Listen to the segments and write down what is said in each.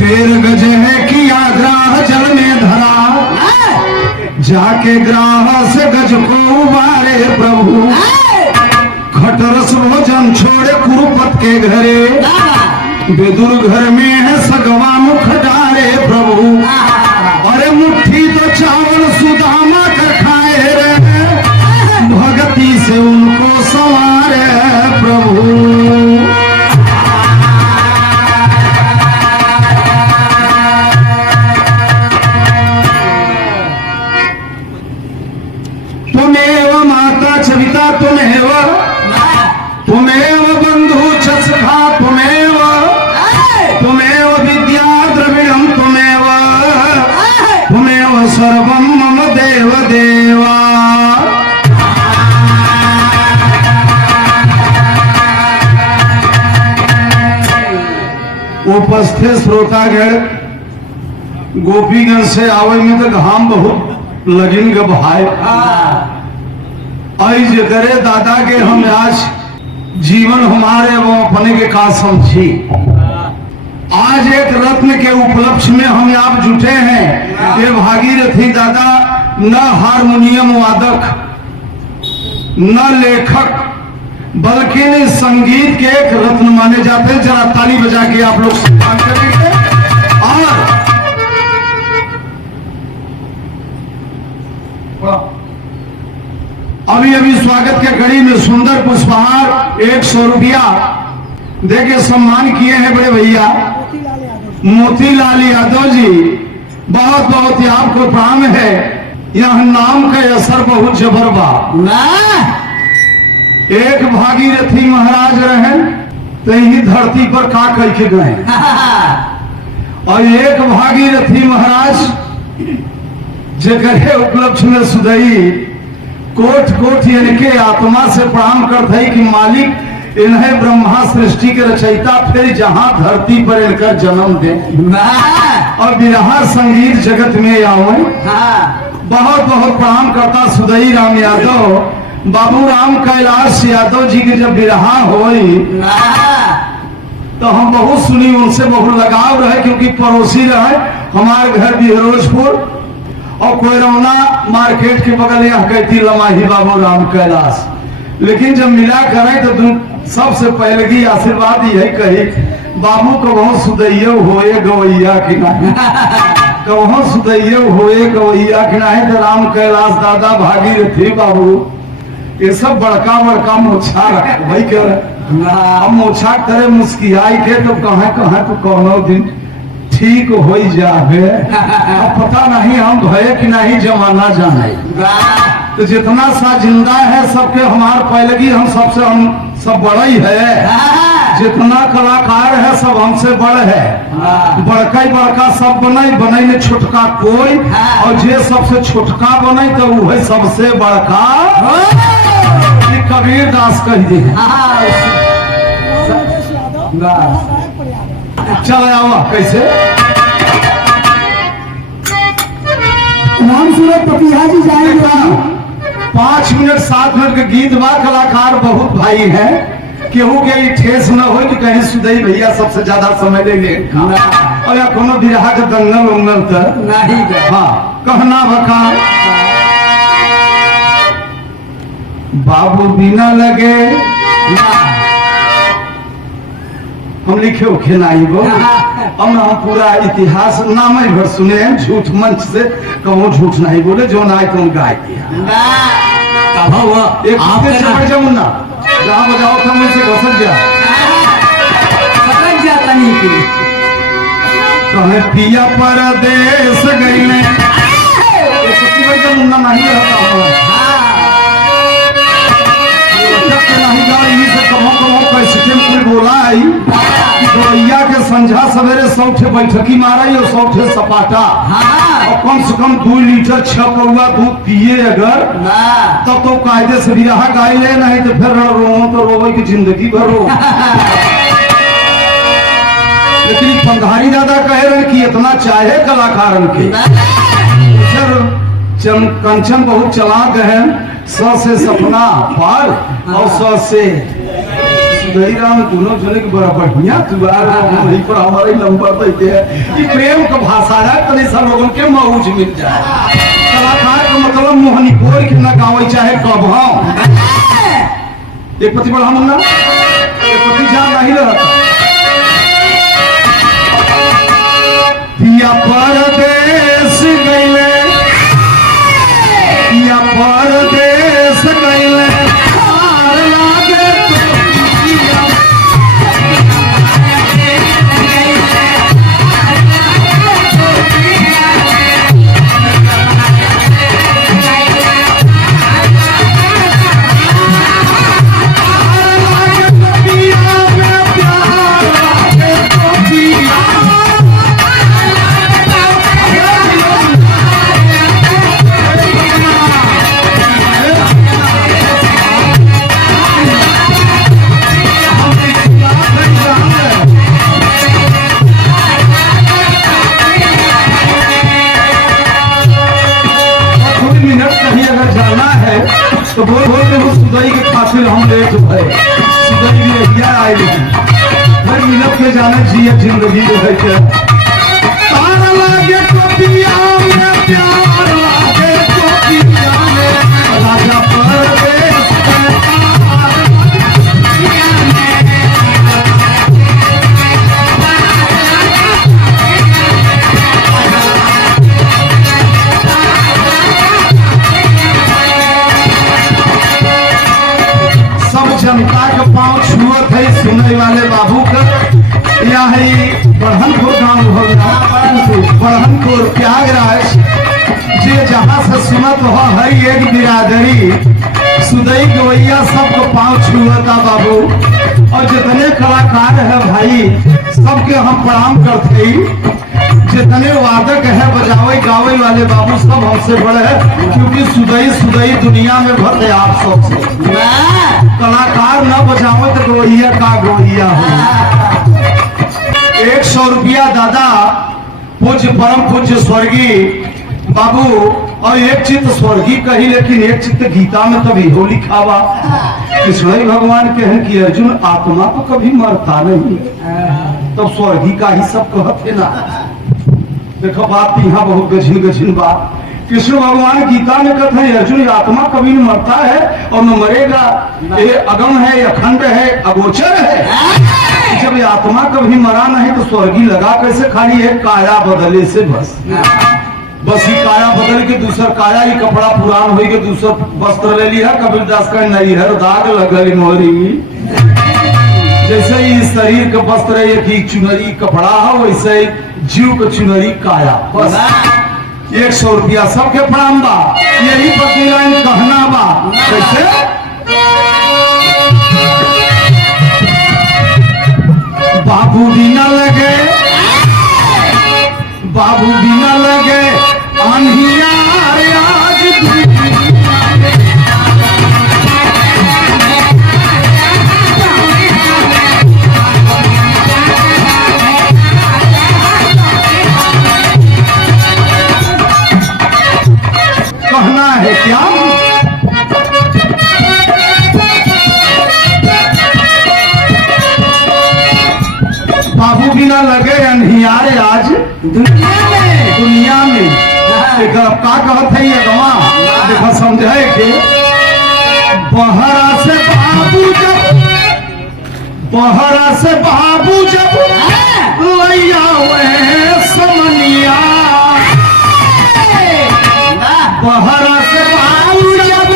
तेर गजे है किया ग्राह जल में धरा, जाके ग्राह से गज को उबारे प्रभु, खटरस भोजन छोड़े कुरुपत के घरे, बेदुर घर में है सगवा मुख डारे प्रभु, अरे मुट्ठी तो चावल सुदामा कर खाए रे, भगती से उनको संवारे प्रभु। तुमेव माता चविता तुमेव, तुमेव बंधु च सखा तुमेव, तुमेव विद्या द्रविणम तुमेव, तुमेव सर्वम मम देव देवा। उपस्थित श्रोतागण, गोपीगंज से आवे में तो घाम बहुत लगिन के भाई आई जे करे दादा के हम आज जीवन हमारे वो अपने के का समझी। आज एक रत्न के उपलक्ष्य में हम आप जुटे हैं। ये भागीरथी दादा न हारमोनियम वादक न लेखक बल्कि संगीत के एक रत्न माने जाते हैं। जरा ताली बजा के आप लोग सम्मान करेंगे। और अभी अभी स्वागत के कड़ी में सुंदर पुष्पहार 100 रुपया देके सम्मान किए हैं बड़े भैया मोतीलाल यादव जी। बहुत बहुत आपको प्रणाम है। यह नाम का असर बहुत जबरबा। एक भागीरथी महाराज रहे तो ही धरती पर का कह के गए, और एक भागीरथी महाराज जगह उपलक्ष्य में सुदई कोट कोट इनके आत्मा से प्रणाम करते हैं कि मालिक इन्हें ब्रह्मा सृष्टि के रचयिता फिर जहां धरती पर इनका जन्म दे और बिरहा संगीत जगत में आवे। बहुत बहुत प्रणाम करता सुदई राम यादव, बाबू राम कैलाश यादव जी के जब बिरहा होई तो हम बहुत सुनी, उनसे बहुत लगाव रहे क्योंकि पड़ोसी रहे। हमारे घर बिहरोजपुर और कोयरौना मार्केट के बगल यहाँ कहती लमाही बाबू राम कैलाश। लेकिन जब मिला करें तो सबसे पहले की आशीर्वाद यही कही, बाबू कहो सुदैया होए गवैया कि नहीं, कहो सुदैया होए गवैया कि नहीं। तो राम कैलाश दादा भागीरथी बाबू ये सब बड़का बड़का मोछा रखे भाई कह रहे। अब मोछा करे मुस्कियाई के तो कहाँ कहाँ तो कोनो दिन ठीक हो जावे। अब पता नहीं हम भय कि नहीं जमाना जाने। तो जितना सा जिंदा है सबके हमारे पहले की हम सबसे हम सब बड़ा ही है। जितना कलाकार है सब हमसे बड़ है। बड़का ही बड़का सब बने बने में छोटका कोई, और जे सबसे छोटका बने तो वह सबसे बड़का कबीर दास कह दी। चल आओ कैसे नाम सूरत पपिया जी जाएंगे। 5 मिनट 7 मिनट के गीत बा। कलाकार बहुत भाई हैं, केहू के ठेस न हो कि कहीं सुदई भैया सबसे ज्यादा समय लेंगे और या कोनो बिरहा के दंगल उंगल तक नहीं। हाँ कहना बका बाबू बिना लगे हम लिखे उखे नहीं वो। अब हम पूरा इतिहास नाम ही भर सुने हैं। झूठ मंच से कहो झूठ नहीं बोले, जो ना तुम गाय किया एक जमुना जहाँ बजाओ था मुझसे घसक गया कहे पिया परदेश गई जमुना नहीं रहता बोलाई दोइया के संझा सवेरे सौठे बैठकी मारा और सौठे सपाटा और कम से कम 2 लीटर 6 पौआ दूध पिए अगर तब तो कायदे से बिरहा गाय ले, नहीं तो फिर रो तो रोवे की जिंदगी भर रो। लेकिन पंधारी दादा कहे रहे कि इतना चाहे कलाकारन के कंचन बहुत चलाक है। स से सपना पार और स से सुधई राम दोनों जने के बड़ा बढ़िया दुआर वही पर हमारे लंबा देते हैं कि प्रेम का भाषा है तनी सब लोगों के मौज मिल जाए। कलाकार का मतलब मोहनी कोर के न गावे चाहे कब एक पति बड़ा मुन्ना एक पति जान नहीं रहता पिया परदेश गईले पिया परदेश गईले हार लागे तो बोल बोल के वो सुधई के खातिर हम लेट भय सुधई भी रहिया आए लेकिन हर मिनट के जाने जिए जिंदगी है के तार लागे टोपिया में प्यार लागे टोपिया में राजा परदेश जनता के पांव छुअत है सुनने वाले बाबू का या है बढ़नपुर गांव बढ़नपुर त्यागराज जे जहां से सुनत हो है एक बिरादरी सुदई गवैया सबको पांव छुअता बाबू और जितने कलाकार है भाई सबके हम प्रणाम करते जितने वादक है बजावे गावे वाले बाबू सब हमसे बड़े हैं क्योंकि सुदई दुनिया में भर है आप सबसे कलाकार न बजावे तो गोइया का गोइया हो 100 रुपया दादा पूज्य परम पूज्य स्वर्गीय बाबू और एक चित्त स्वर्गीय कही लेकिन एक चित्त गीता में तभी हो लिखा हुआ कृष्ण भगवान के हैं कि अर्जुन आत्मा तो कभी मरता नहीं तो स्वर्गीय का ही सब कहते ना देखो बात यहाँ बहुत गझिन बात कृष्ण भगवान गीता में कहते हैं अर्जुन आत्मा कभी नहीं मरता है और न मरेगा ये अगम है ये अखंड है अगोचर है जब ये आत्मा कभी मरा नहीं तो स्वर्गीय लगा कैसे खाली है काया बदले से बस ही काया बदल के दूसरा काया ही कपड़ा पुरान हो के दूसरा वस्त्र ले लिया कबीरदास का नहीं है दाग लगल मोरी जैसे ही शरीर का वस्त्र है कि चुनरी कपड़ा है वैसे जीव का चुनरी काया बस 100 रुपया सबके प्रणाम बा यही प्रति लाइन कहना बा कैसे बाबू भी न लगे अन्हियार आज कहना है क्या बाबू भी ना लगे अन्हियारे आज दुनिया में का कहत है ये गवा देखा समझे के बहरा से बाबू जब लैया समनिया बहरा से बाबू जब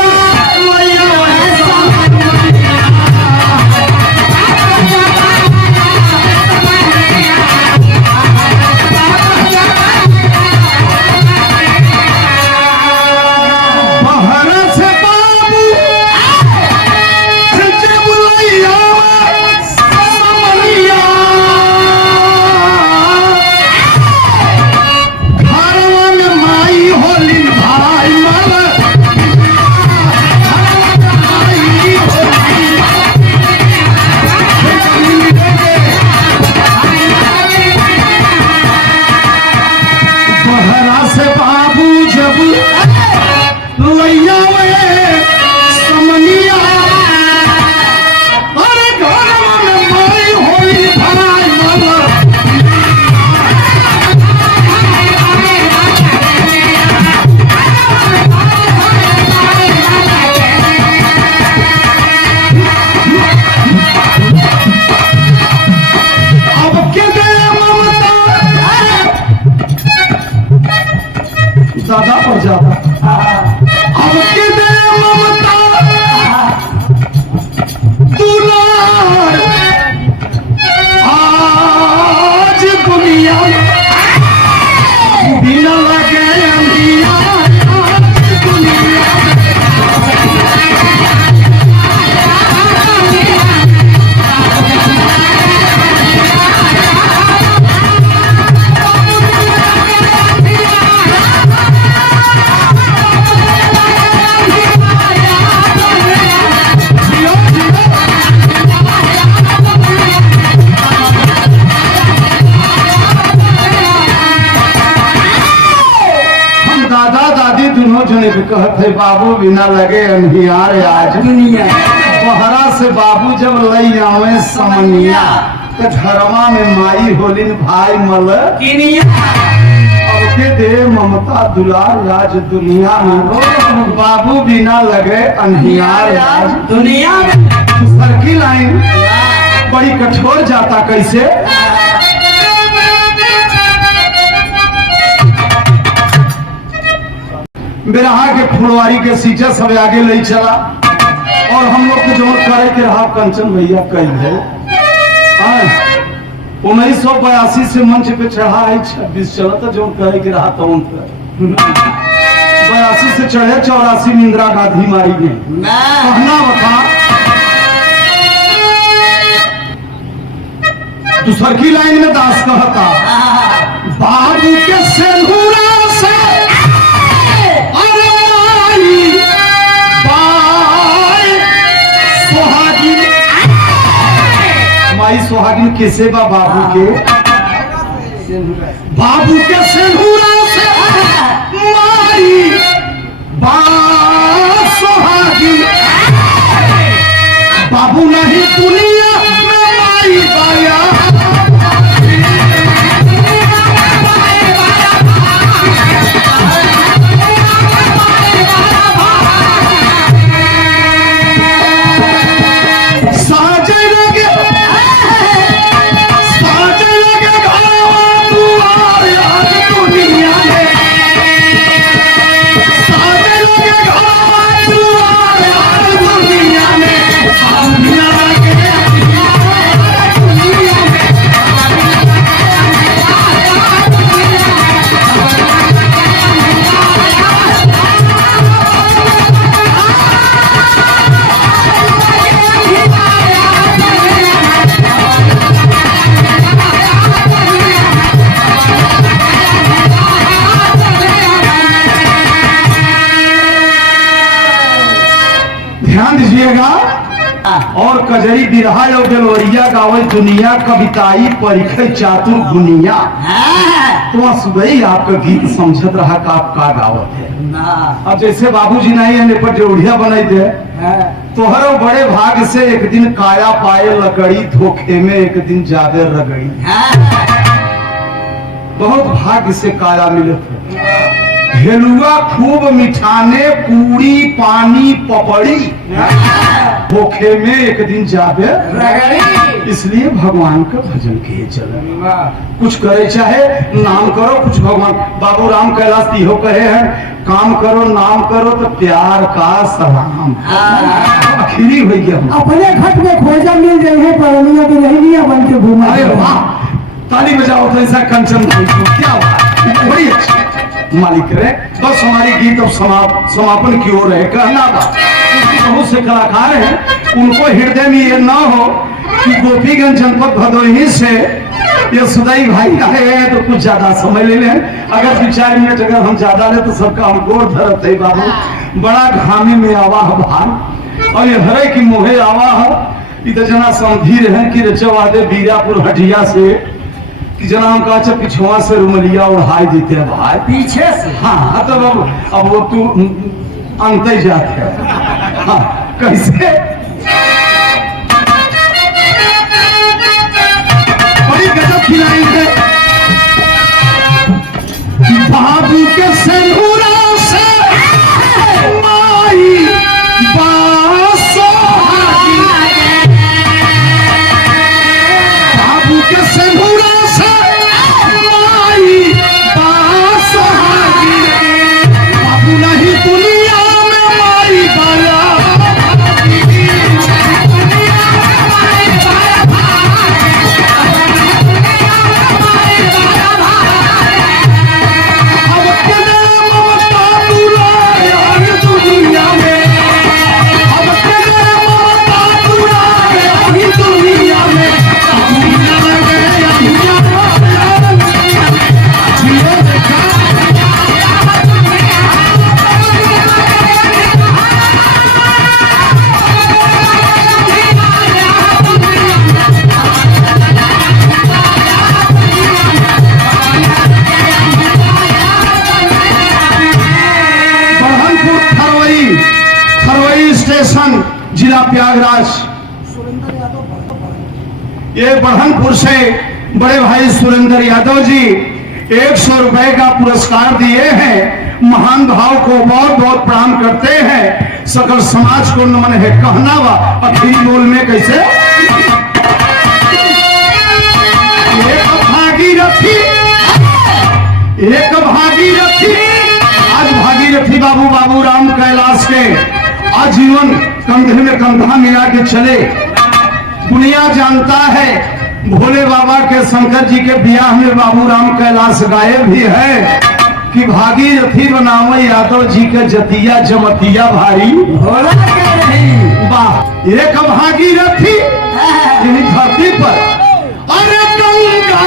ज्यादा पर ज्यादा अब के दे ममता दुलार आज दुनिया बिना लगे अंधिया दुनिया दोनों जने भी कहते बाबू बिना लगे अंधियार आज दुनिया बहरा से बाबू जब लई आवे समनिया तो घरवा में माई होलिन भाई मल अब के दे ममता दुलार आज दुनिया में बाबू बिना लगे अंधियार आज दुनिया में सर्किल लाइन बड़ी कठोर जाता कैसे बिरहा के फुलवारी के सीटे सब आगे ले चला और हम लोग को जो करे के रहा कंचन भैया कई है 1982 से मंच पे चढ़ा है 26 चला था जो करे के रहा तो 82 से चढ़े 84 में इंदिरा गांधी मारी गई कहना बता दूसर की लाइन में दास कहता बाबू के सिंदूरा से माई सुहागिन कैसे बा बाबू के सिंदूरा से माई बा सुहागिन बाबू नहीं दुनिया में माई बाया ध्यान दीजिएगा और कजरी बिरहा और बेलवरिया गावे दुनिया कविताई परिखे चातुर दुनिया तो सुबह आपका गीत समझत रहा का आप का गावत है अब जैसे बाबूजी नहीं है पर जोड़िया बनाई दे तोहरो बड़े भाग से एक दिन काया पाए लकड़ी धोखे में एक दिन जावे रगड़ी बहुत भाग्य से काया मिले थे हेलुआ खूब मिठाने पूरी पानी पपड़ी धोखे में एक दिन जावे इसलिए भगवान का भजन किए चले कुछ करे चाहे नाम करो कुछ भगवान बाबू राम कैलाश तिहो कहे हैं काम करो नाम करो तो प्यार का सलाम आखिरी हो गया अपने घट में खोजा मिल गई है परमिया की रहनिया बन के घूमा अरे वाह ताली बजाओ तो ऐसा कंचन क्या बात बड़ी अच्छी मालिक रहे बस हमारी गीत अब समापन की ओर है कहना बात बहुत से कलाकार हैं उनको हृदय में ये ना हो कि गोपीगंज जनपद भदोही से ये सुदाई भाई आए हैं तो कुछ ज्यादा समय ले लें अगर 2-4 मिनट अगर हम ज्यादा ले तो सबका हम गोर धरत है बाबू बड़ा घामी में आवा है भान और ये हरे की मोहे आवा है इधर जना समधीर है कि रचवा दे बीरापुर हटिया से कि जना हम कहा पिछुआ से रुमलिया उड़ाई देते हैं भाई पीछे से हाँ तो अब वो तू अंत ही जाते हैं हाँ कैसे बड़ी गजब खिलाई है बाबू के सिंदूरा से माई बाबू के सिंदूरा से माई जिला प्रयागराज। ये बढ़नपुर से बड़े भाई सुरेंद्र यादव जी 100 रुपए का पुरस्कार दिए हैं। महान भाव को बहुत बहुत प्रणाम करते हैं। सकल समाज को नमन है। कहना वा अखिरी बोल में कैसे, एक भागीरथी, एक भागीरथी। आज भागीरथी बाबू राम कैलाश के आजीवन कंधे में कंधा मिला के चले। दुनिया जानता है भोले बाबा के शंकर जी के ब्याह में बाबू राम कैलाश गाए भी है कि भागीरथी बनावे यादव जी के जतिया जमतिया भारी भोला कह रही। वाह, एक भागीरथी यही धरती पर, अरे गंगा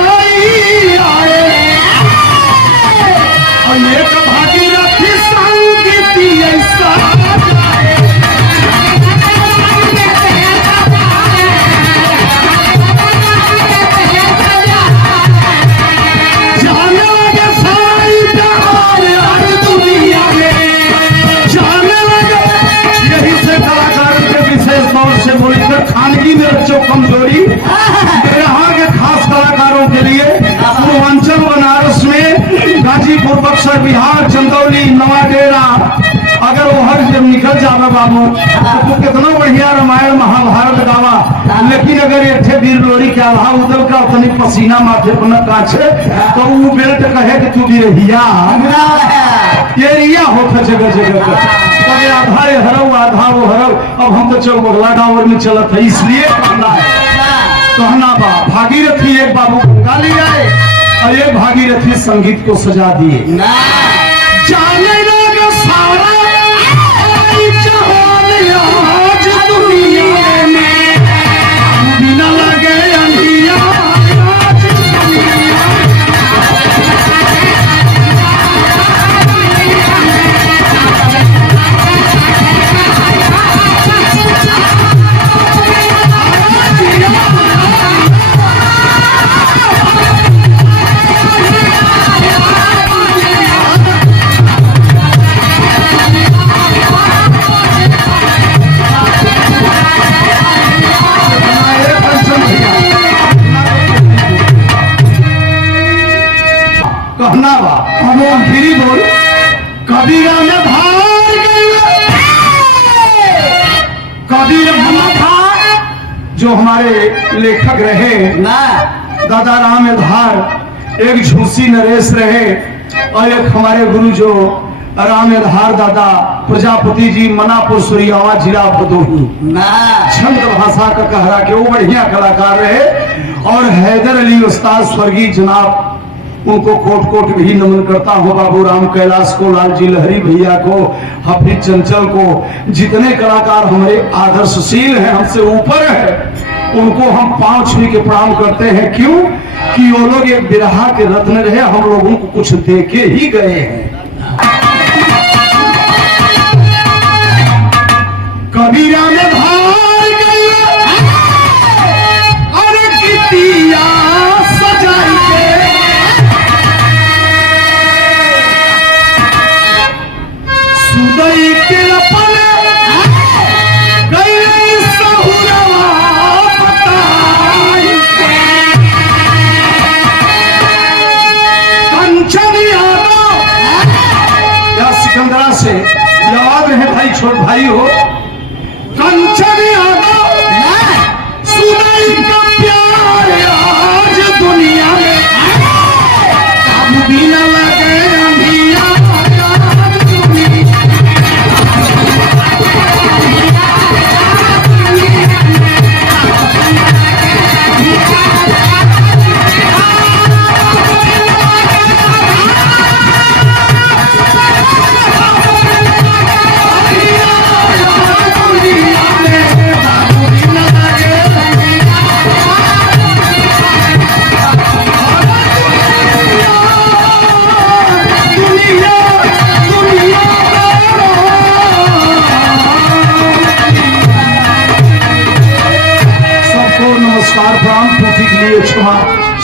लाई आए, और एक भागीरथी संगीती ऐसा जाए। जाने लगे सारी जहान आज दुनिया में, जाने लगे। यही से कलाकार के विशेष तौर से बोलकर खानगी में बच्चों कमजोरी यहाँ के खास कलाकारों के लिए पूर्वांचल बनारस में गाजीपुर, बक्सर, बिहार, चंदौली, नवाडेरा, अगर वो हर जब निकल जावे बाबू तो कितना बढ़िया रामायण महाभारत गावा, लेकिन अगर ये वीर लोरी के अभाव उदल का उतनी पसीना माथे पर न काछे तो वो बेल्ट कहे कि तू भी रहिया ये रिया होता जगह जगह का। तब आधा हरव आधा वो हरव। अब हम तो चल बगला गाँव में चलत है, इसलिए कहना बा भागीरथी एक बाबू गंगा ले आए और एक भागीरथी संगीत को सजा दिए। जाने लगा सारा जहान आज दुनिया में, बिना लगे अंधिया आज दुनिया। कहना बा अब फिरी बोल, कबीरा में भार गए, कबीर भार। जो हमारे लेखक रहे दादा राम धार, एक झूसी नरेश रहे और एक हमारे गुरु जो राम धार दादा प्रजापति जी मनापुर सुरियावा जिला भदोही छंद भाषा का कहरा के वो बढ़िया कलाकार रहे। और हैदर अली उस्ताद स्वर्गीय जनाब, उनको कोट कोट भी नमन करता हूँ। बाबू राम कैलाश को, लालजी लहरी भैया को, हफीज चंचल को, जितने कलाकार हमारे आदर्शशील हैं, हमसे ऊपर है, उनको हम पांव छू के प्रणाम करते हैं। क्यों कि वो लोग एक बिरहा के रत्न रहे, हम लोगों को कुछ दे के ही गए हैं। कबीरा में भार गए और गिट्टिया सजाई के, सुदई के अपने गए सहुरवा बताई के। कंचन यादव या सिकंदरा से याद रहे भाई, छोट भाई हो। कंचन यादव सुदई का प्यार आज दुनिया में, अब बिना लगे अंधिया आज दुनिया।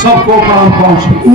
सबको प्रणाम पहुंचे।